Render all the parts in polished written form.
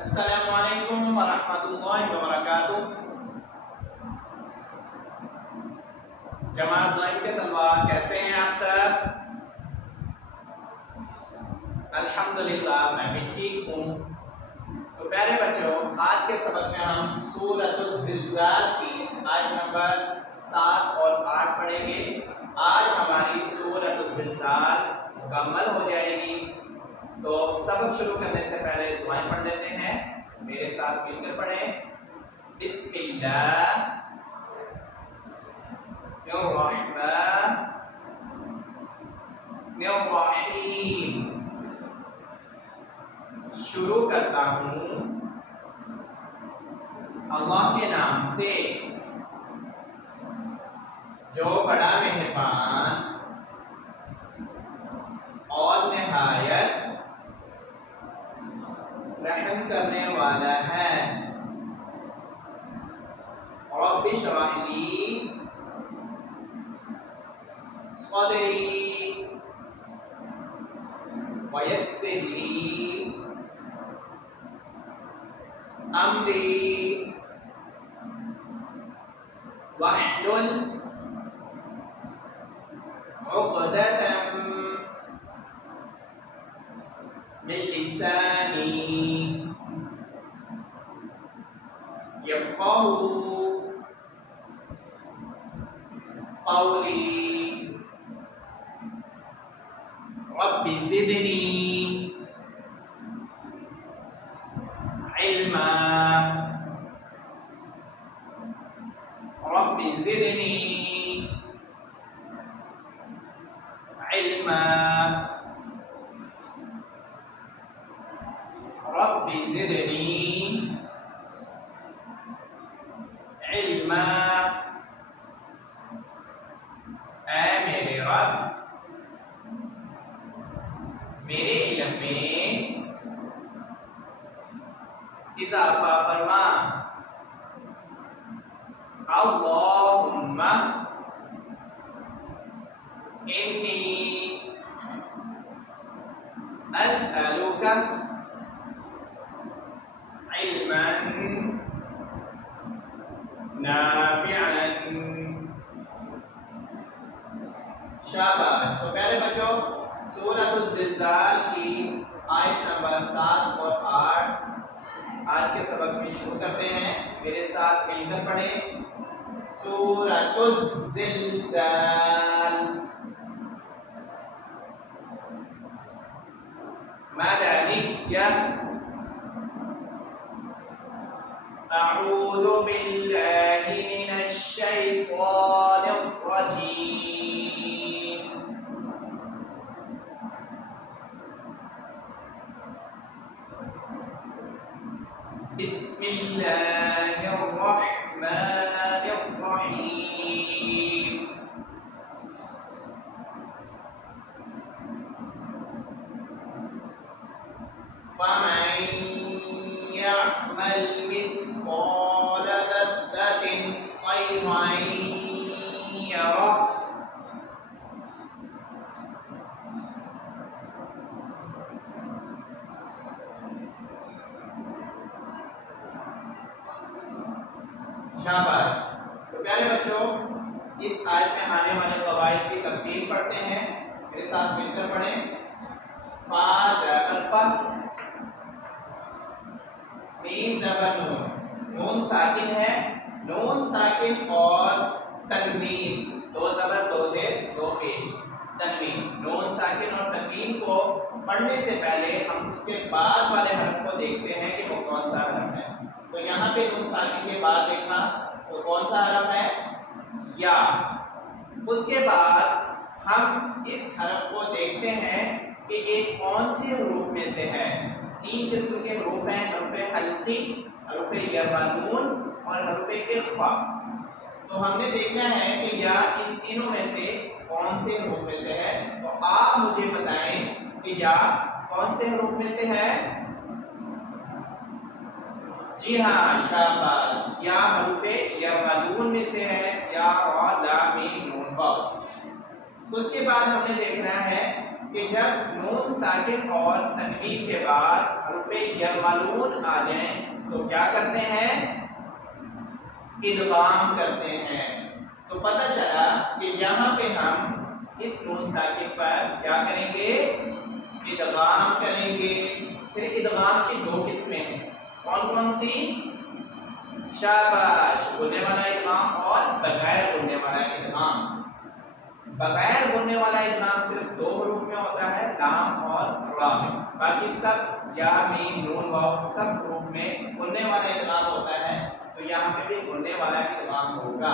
السلام علیکم ورحمۃ اللہ وبرکاتہ۔ جماعت نائن کے طلبا کیسے ہیں آپ سب؟ الحمدللہ میں بھی ٹھیک ہوں۔ تو پیارے بچوں، آج کے سبق میں ہم سورۃ الزلزال کی آیت نمبر 7 اور 8 پڑھیں گے۔ آج ہماری سورۃ الزلزال مکمل ہو جائے گی۔ تو سبق شروع کرنے سے پہلے دعائیں پڑھ لیتے ہیں، میرے ساتھ مل کر پڑھیں۔ بسم اللہ الرحمن الرحیم۔ شروع کرتا ہوں اللہ کے نام سے جو بڑا مہربان اور نہایت رحم کرنے والا ہے۔ رب اشرح لی صدری ویسر لی امری واحلل عقدۃ من لسانی یفقهوا قولی۔ رب زدنی علما، رب زدنی علما، رب زدنی علما۔ اے میرے رب، میرے علم میں اضافہ فرما۔ اللہم انی اسألک علما نافعا۔ شاباش۔ تو پیارے بچوں، سورۃ الزلزال کی آیت نمبر 7 اور 8 آج کے سبق میں شروع کرتے ہیں، میرے ساتھ مل کر پڑھیں۔ سورۃ الزلزال مدنیہ۔ اعوذ باللہ من الشیطان الرجیم۔ بسم اللہ الرحمن الرحیم۔ فمن يعمل مثقال ذرة خيرا يره۔ شاباش۔ تو پیارے بچوں، اس آیت میں آنے والے قواعد کی تفصیل پڑھتے ہیں، میرے ساتھ مل کر پڑھیں۔ فا زبر فا، میم زبر نون، نون ساکن ہے، نون ساکن اور تنوین، دو زبر دو سے دو پیش، تنوین، نون ساکن اور تنوین کو پڑھنے سے پہلے ہم اس کے بعد والے حرف کو دیکھتے ہیں کہ وہ کون سا حرف ہے۔ تو یہاں پہ نون ساکن کے بعد دیکھنا تو کون سا حرف ہے؟ یا۔ اس کے بعد ہم اس حرف کو دیکھتے ہیں کہ یہ کون سے حروف میں سے ہے۔ 3 قسم کے حروف ہیں، حرف حلقی، حرف یرمون اور حرف اخفا۔ تو ہم نے دیکھنا ہے کہ یا ان تینوں میں سے کون سے حروف میں سے ہے۔ تو آپ مجھے بتائیں کہ یا کون سے حروف میں سے ہے؟ جی ہاں، شاباش، یا حروف یرمون میں سے ہے، یا را لام میم نون واو۔ اس کے بعد ہم نے دیکھنا ہے کہ جب نون ساکن اور تنوین کے بعد حروف یرملون آ جائیں تو کیا کرتے ہیں؟ ادغام کرتے ہیں. تو پتہ چلا کہ یہاں پہ ہم اس نون ساکن پر کیا کریں گے؟ ادغام کریں گے. پھر ادغام کی دو قسمیں ہیں. کون کون سی؟ شاباش، بولنے والا ادغام اور بغیر بولنے والا ادغام. بغیر بولنے والا ادغام صرف دو حروف میں ہوتا ہے، لام اور را میں. باقی سب یا میم نون واو سب حروف میں بولنے والا ادغام ہوتا ہے. تو یہاں پہ بھی بولنے والا ادغام ہوگا.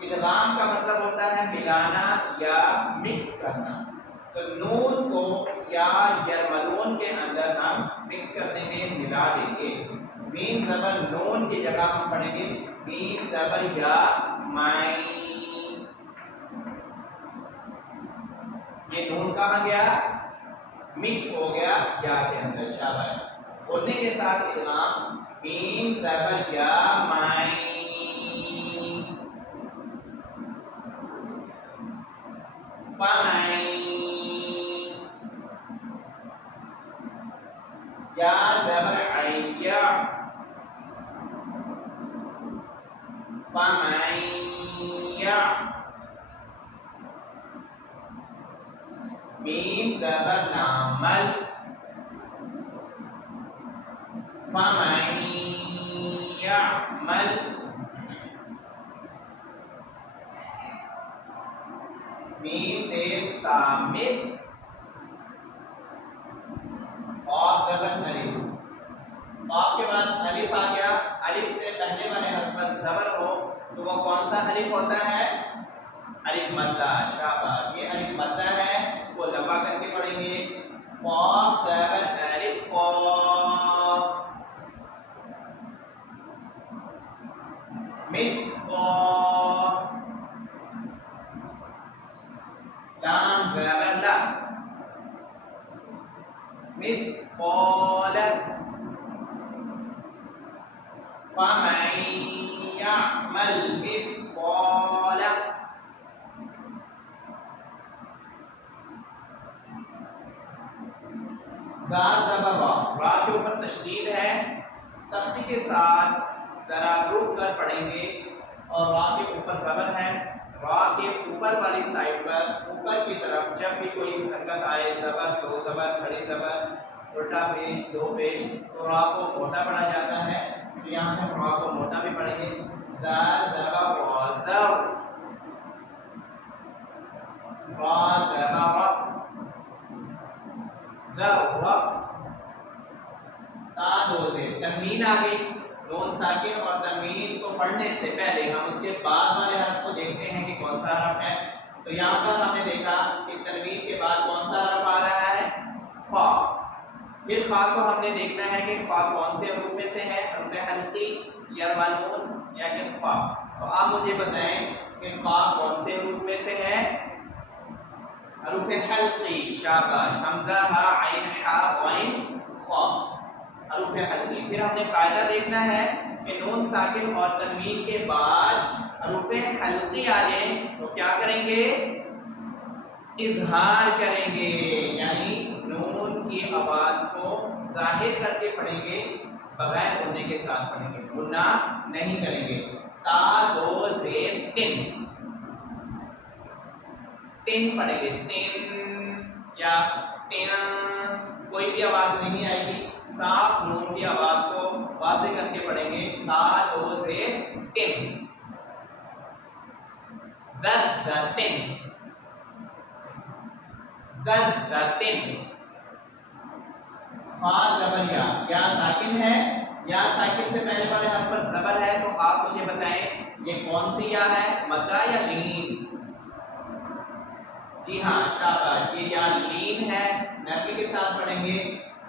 ادغام کا مطلب ہوتا ہے ملانا یا مکس کرنا. تو نون کو یا یرملون کے اندر ہم مکس کر دیں گے، ملا دیں گے. میم زبر نون کی جگہ ہم پڑھیں گے میم زبر یا مائی. یہ نون کہاں گیا؟ مکس ہو گیا یا کے اندر. شاباش. بولنے کے ساتھ ادغام میم زبر یا مائی. فمائی. یا زبر عین یا. فمائی یا. میم زبر نامل. فمائی یعمل. میم زیر تامل. قاف زبر الف. قاف کے بعد الف آ گیا. الف سے پہلے والے حرف پر زبر ہو تو وہ کون سا الف ہوتا ہے؟ الف مدہ. شاباش. یہ الف مدہ ہے، اس کو لمبا کر کے پڑھیں گے. قاف زبر الف قاف. مثقال. لام زبر لا. مثقال. فمن يعمل مثقال. دال زبر را. را کے اوپر تشدید ہے، سختی کے ساتھ ذرا رک کر پڑھیں گے. اور را کے اوپر زبر ہے. را کے اوپر والی سائڈ پر اوپر کی طرف جب بھی کوئی حرکت آئے، زبر دو زبر کھڑی زبر الٹا پیش دو پیش، تو را کو موٹا پڑھا جاتا ہے. تو یہاں پہ را کو موٹا بھی پڑھیں گے. دال زبر را در. را زبر را. در را. تا دو سے تنوین آ گئی. نون ساکن اور تنوین کو پڑھنے سے پہلے ہم اس کے بعد والے حرف کو دیکھتے ہیں کہ کون سا حرف ہے. تو یہاں پر ہم نے دیکھا کہ تنوین کے بعد کون سا حرف آ رہا ہے؟ فا. پھر فا کو ہم نے دیکھنا ہے کہ فا کون سے حروف میں سے ہے؟ حروف حلقی، یرملون یا کہ فا. تو آپ مجھے بتائیں کہ فا کون سے حروف میں سے ہے؟ حروف حلقی. شاباش. حمزہ ہا عین ہا غین فا. حروف حلقی. پھر ہم نے قاعدہ دیکھنا ہے کہ نون ساکن اور تنوین کے بعد حروف حلقی آ جائیں تو کیا کریں گے؟ اظہار کریں گے. یعنی نون کی آواز کو ظاہر کر کے پڑھیں گے، بغیر بولنے کے ساتھ پڑھیں گے، بولنا نہیں کریں گے. تا دو زیر تن. تن پڑھیں گے. تن یا تن. کوئی بھی آواز نہیں آئے گی. صاف نون کی آواز کو واضح کر کے پڑھیں گے. تا دو زیر تن. ذرتن. ذرتن. فا زبر یا. یا ساکن ہے. یا ساکن سے پہلے والے حرف پر زبر ہے. تو آپ مجھے بتائیں یہ کون سی یا ہے؟ مدہ یا لین؟ جی ہاں شاباش. یہ یا لین ہے. نرمی کے ساتھ پڑھیں گے.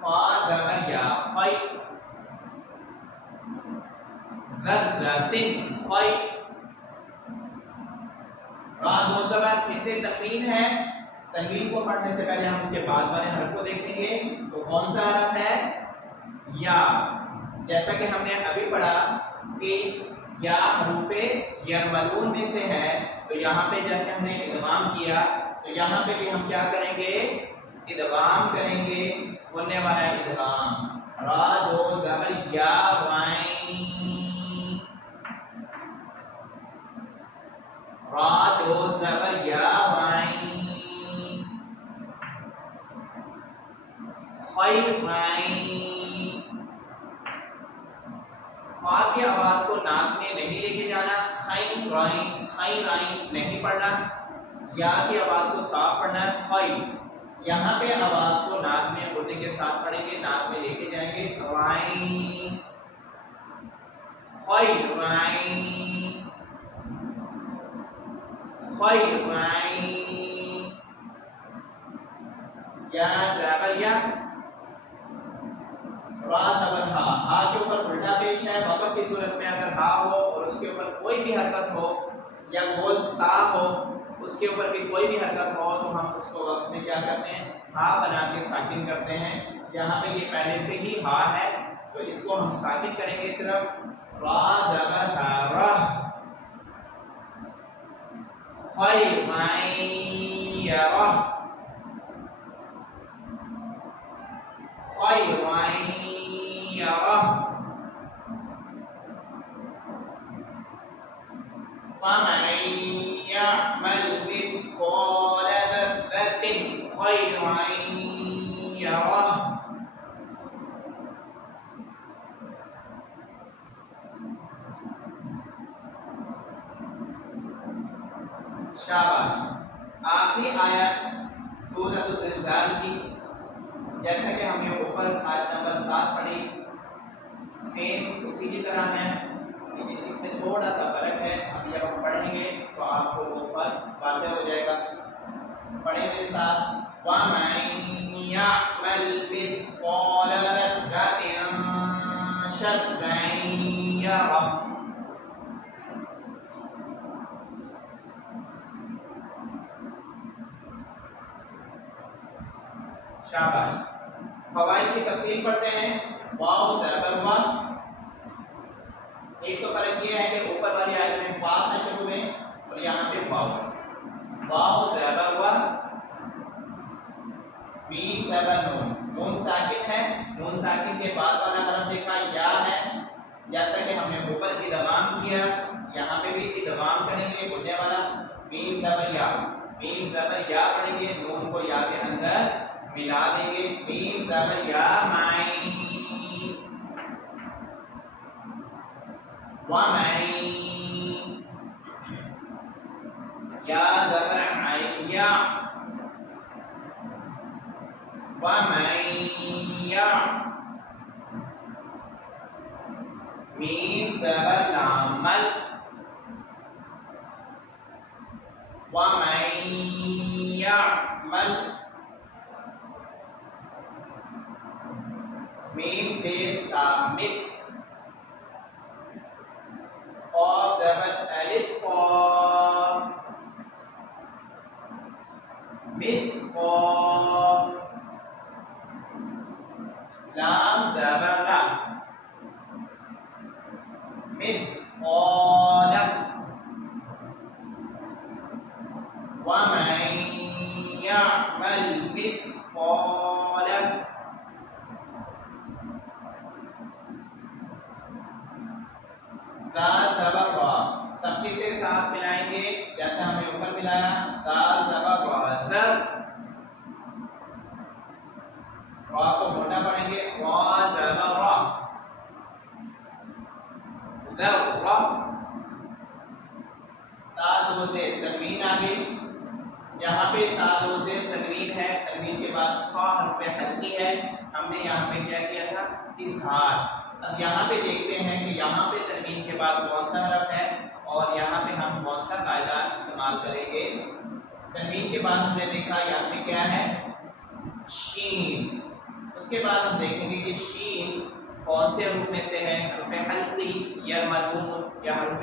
فا زبر یا فی. ذرتن فی. را دو زبر. پھر سے تنوین ہے. تنوین کو پڑھنے سے پہلے ہم اس کے بعد والے حرف کو دیکھیں گے. تو کون سا حرف ہے؟ یا. جیسا کہ ہم نے ابھی پڑھا کہ یا حروف یرملون میں سے ہے. تو یہاں پہ جیسے ہم نے ادغام کیا تو یہاں پہ بھی ہم کیا کریں گے؟ ادغام کریں گے، بننے والا ہے ادغام، را دو زبر یا وائن، را دو زبر یا وائن، خیر وائن، خا کی آواز کو ناک میں نہیں لے کے جانا، خیر رائن، خیر رائن نہیں پڑھنا، یا کی آواز کو صاف پڑھنا ہے، خیر، یہاں پہ آواز کو ناک میں بولنے کے ساتھ پڑھیں گے، ناک میں لے کے جائیں گے، رائن، خیر رائن، خیر رائن، یا زبر یا، را زبر ہا، ہا کے اوپر الٹا پیش ہے، وقف کی صورت میں اگر ہا ہو اور اس کے اوپر کوئی بھی حرکت ہو یا گول تا ہو، اس کے اوپر بھی کوئی بھی حرکت ہو تو ہم اس کو وقت میں کیا کرتے ہیں؟ ہا بنا کے ساکن کرتے ہیں۔ یہاں پہ یہ پہلے سے ہی ہا ہے تو اس کو ہم ساکن کریں گے، صرف را زبر ہا، رہ، خیر عین یرہ، خیر عین یرہ، فمن يعمل مثقال ذرة خيرا يره۔ شاباش۔ آخری آیت سورۃ الزلزال کی، جیسا کہ ہم نے اوپر آیت نمبر 7 پڑھی، سیم اسی کی طرح ہے، لیکن اس میں تھوڑا سا فرق ہے۔ ابھی جب ہم پڑھیں گے تو آپ کو وہ فرق واضح ہو جائے گا۔ پڑھیں میرے ساتھ، وَمَن يَعْمَلْ مِثْقَالَ ذَرَّةٍ شَرًّا يَرَهُ۔ شاباش۔ فوائد کی تفصیل پڑھتے ہیں۔ واو زبر وا، ایک تو فرق یہ ہے کہ اوپر والی آیت میں فا تھا شروع میں اور یہاں پہ واو، واو زبر وا، میم زبر نون، نون ساکن ہے، نون ساکن کے بعد والا حرف دیکھا یا ہے، جیسا کہ ہم نے اوپر ادغام کیا یہاں پہ بھی ادغام کریں گے، بننے والا میم زبر یا، میم زبر یا پڑھیں گے، نون کو یا کے اندر ملا دیں گے، میم زبر یا مائن، وَمَن، یا زبر عین یا، وَمَن یا، میم زبر لام مل، وَمَن يَعْمَلْ، میم دیر تا مت، قاف زبر الف قاف، مثقال، لام زبر لا، مثقال، وَمَن يَعْمَلْ مِثْقَالَ، دال زبر را، سختی سے ساتھ ملائیں گے جیسے ہم نے اوپر ملایا، دال زبر را، زر، را کو موٹا پڑھیں گے، را زبر را، ذر را، تا دو سے تنوین آگے، یہاں پہ تا دو سے تنوین ہے، تنوین کے بعد خا حرف حلقی ہے، ہم نے یہاں پہ کیا کیا تھا؟ اظہار۔ اب یہاں پہ دیکھتے ہیں کہ یہاں پہ تنوین کے بعد کون سا حرف ہے اور یہاں پہ ہم کون سا قاعدہ استعمال کریں گے۔ تنوین کے بعد ہم نے دیکھا یہاں پہ کیا ہے؟ شین۔ اس کے بعد ہم دیکھیں گے کہ شین کون سے حروف میں سے ہے، حرف حلقی یا ملون یا حرف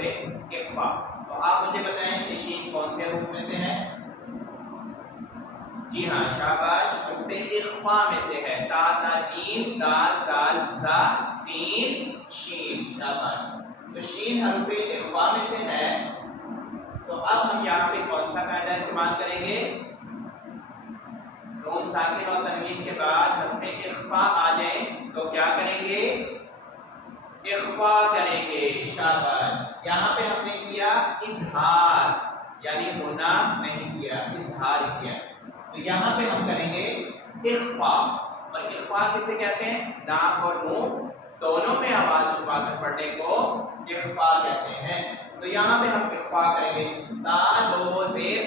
اخفا۔ تو آپ مجھے بتائیں کہ شین کون سے حروف میں سے ہے؟ جی ہاں شاباش، حروف اخفا میں سے ہے، تا تا جیم، دال دال زا سین شین، شاباش۔ تو شین حروف اخفا میں سے ہے، تو اب ہم یہاں پہ کون سا قاعدہ استعمال کریں گے؟ نون ساکن اور تنوین کے بعد حرف اخفا آ جائیں تو کیا کریں گے؟ اخفا کریں گے. شاباش. یہاں پہ ہم نے کیا اظہار، یعنی ہونا نہیں کیا، اظہار کیا. تو یہاں پہ ہم کریں گے اخفا. اور اخفا کسے کہتے ہیں؟ ناک اور منہ دونوں میں آواز چھپا کر پڑھنے کو اخفا کہتے ہیں. تو یہاں پہ ہم اخفا کریں گے تا دو زیر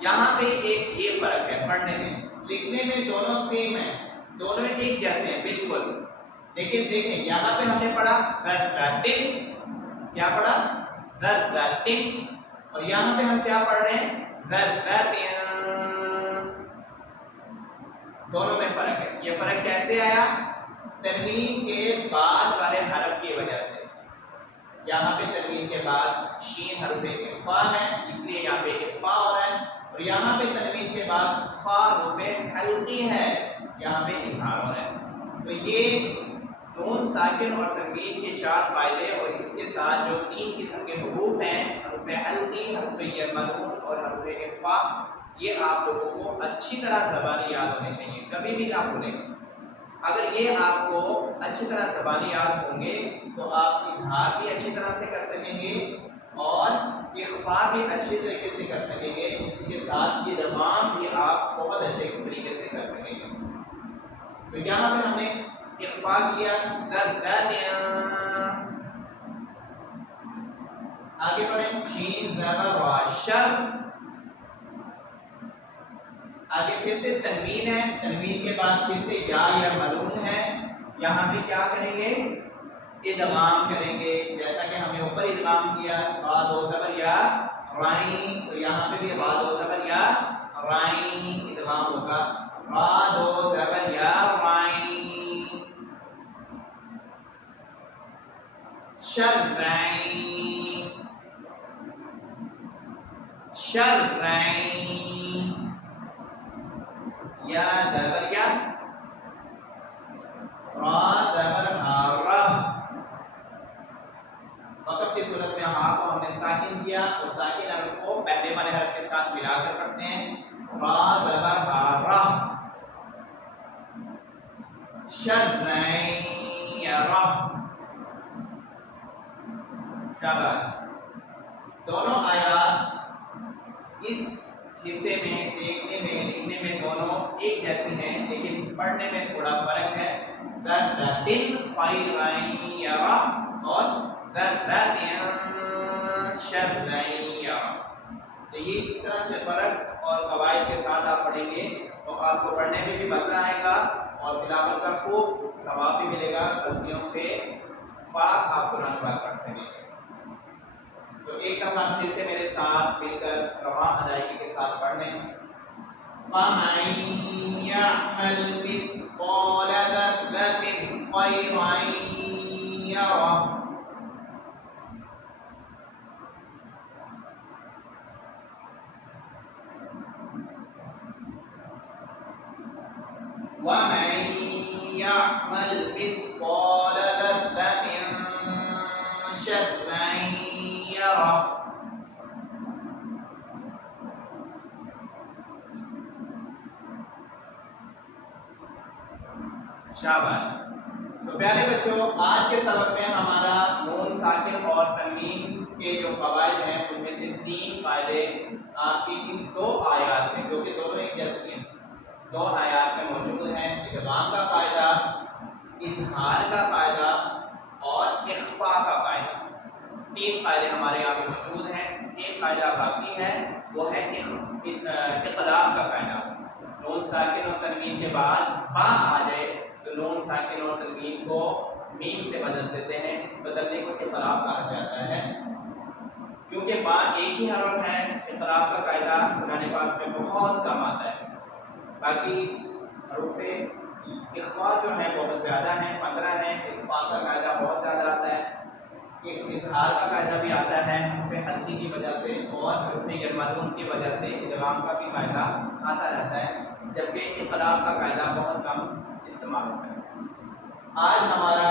یہاں پہ ایک یہ فرق ہے پڑھنے میں، لکھنے میں دونوں سیم ہیں، دونوں ایک جیسے ہیں بالکل، لیکن دیکھیں یہاں پہ ہم نے پڑھا رتن، کیا پڑھا؟ رتن. اور یہاں پہ ہم کیا پڑھ رہے ہیں؟ رتن. دونوں میں فرق ہے. یہ فرق کیسے آیا؟ تنوین کے بعد والے حرف کی وجہ سے. یہاں پہ تنوین کے بعد شین حرف اخفا ہے، اس لیے یہاں پہ اخفا ہو رہا ہے. اور یہاں پہ تنوین کے بعد فا حرف حلقی ہے، یہاں پہ اظہار ہو رہا ہے. تو یہ نون ساکن اور تنوین کے چار فائدے اور اس کے ساتھ جو تین قسم کے حروف ہیں، حرف حلقی، حرف یمنون اور حرف اخفا، یہ آپ لوگوں کو اچھی طرح زبانی یاد ہونے چاہیے، کبھی بھی نہ بھولیں. اگر یہ آپ کو اچھی طرح زبانی یاد ہوں گے تو آپ اظہار بھی اچھی طرح سے کر سکیں گے اور اخفا بھی اچھے طریقے سے کر سکیں گے. اس کے ساتھ ادغام بھی آپ بہت اچھے طریقے سے کر سکیں گے. تو یہاں پہ ہم نے اخفا کیا. آگے بڑھیں. شین زبر وا شر. آگے پھر سے تنوین ہے، تنوین کے بعد پھر سے یا ملون ہے. یہاں پہ کیا کریں گے؟ ادغام کریں گے، جیسا کہ ہم نے اوپر ادغام کیا با دو زبر یا رائن. تو یہاں پہ بھی با دو زبر یا رائن ادغام ہوگا. با دو زبر یا رائن. شرعین، شرعین. یا زبر یا، را زبر را. وقف کی صورت میں ہاں کو ہم نے ساکن کیا تو ساکن حرف کو پہلے والے حرف کے ساتھ ملا کر پڑھتے ہیں. را زبر را. شرعین یرا. شاباش. دونوں آیات اس حصے میں دیکھنے میں لکھنے میں دونوں ایک جیسی ہیں، لیکن پڑھنے میں تھوڑا فرق ہے. ذرّۃ خیرًا یرا اور ذرّۃ شرًا یرا. تو یہ اس طرح سے فرق اور قواعد کے ساتھ آپ پڑھیں گے تو آپ کو پڑھنے میں بھی مزہ آئے گا اور تلاوت کا خوب ثواب بھی ملے گا. غلطیوں سے پاک آپ قرآن پاک پڑھ سکیں گے. تو ایک دفعہ پھر سے میرے ساتھ مل کر رواں ادائیگی کے ساتھ پڑھ لیں. فَمَن يَعْمَلْ مِثْقَالَ ذَرَّةٍ خَيْرًا يَرَهُ. وَمَن يَعْمَلْ مِثْقَالَ ذَرَّةٍ شَرًّا يَرَهُ. شاباش. تو پیارے بچوں، آج کے سبق میں ہمارا نون ساکن اور تنوین کے جو قواعد ہیں ان میں سے تین قاعدے آپ کی ان دو آیات میں، جو کہ دونوں ایک جیسی ہیں، دو آیات میں موجود ہیں. ادغام کا قاعدہ، اظہار کا قاعدہ اور اخفا کا قاعدہ. تین قاعدے ہمارے یہاں پہ موجود ہیں. ایک قاعدہ باقی ہے، وہ ہے اقلاب کا قاعدہ. نون ساکن اور تنوین کے بعد با آ جائے تو نون ساکن اور تنوین کو میم سے بدل دیتے ہیں. اس بدلنے کو اقلاب کہا جاتا ہے کیونکہ با ایک ہی حرف ہے. اقلاب کا قاعدہ قرآن پاک میں بہت کم آتا ہے. باقی حروف اخفا جو ہیں بہت زیادہ ہیں، 15 ہیں. اخفا کا قاعدہ بہت زیادہ آتا ہے. ایک اظہار کا قاعدہ بھی آتا ہے حرف حلقی کی وجہ سے اور حرف یرملون کی وجہ سے ادغام کا بھی قاعدہ آتا رہتا ہے، جبکہ اقلاب کا قاعدہ بہت کم استعمال ہوتا ہے. آج ہمارا